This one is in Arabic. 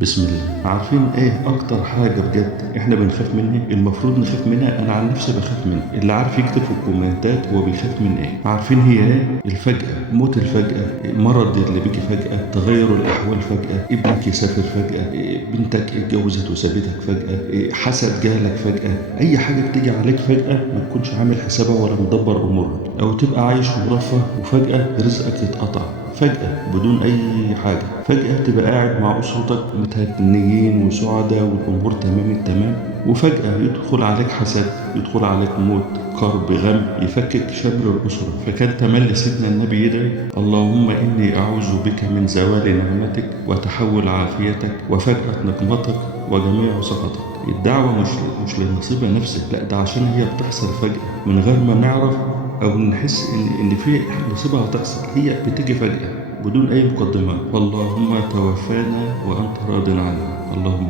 بسم الله. عارفين ايه اكتر حاجة بجد احنا بنخاف منها؟ المفروض نخاف منها. انا عن نفسي بخاف منها. اللي عارف يكتب في الكومنتات هو بيخاف من ايه؟ عارفين هي ايه؟ الفجأة، موت الفجأة، المرض اللي بيجي فجأة، تغير الاحوال فجأة، ابنك يسافر فجأة، بنتك اتجوزت وسابتك فجأة، حسد جالك فجأة. اي حاجة بتيجي عليك فجأة ما تكونش عامل حسابها ولا مدبر امورها، او تبقى عايش مرفه وفجأة رزقك يتقطع فجأة بدون أي حاجة. فجأة تبقى قاعد مع أسرتك متهنيين وسعداء والأمور تمام التمام، وفجأة يدخل عليك حسد، يدخل عليك موت، كرب، غم، يفكك شمل الأسرة. فكان تملي سيدنا النبي يدعي: اللهم إني أعوذ بك من زوال نعمتك وتحول عافيتك وفجأة نقمتك وجميع سخطك. الدعوة مش للنصيبة نفسك، لا، ده عشان هي بتحصل فجأة من غير ما نعرف أو نحس إن في نصيبة هتحصل. هي بتيجي فجأة بدون أي مقدمات. فاللهم توفانا وأنت راض عنا. اللهم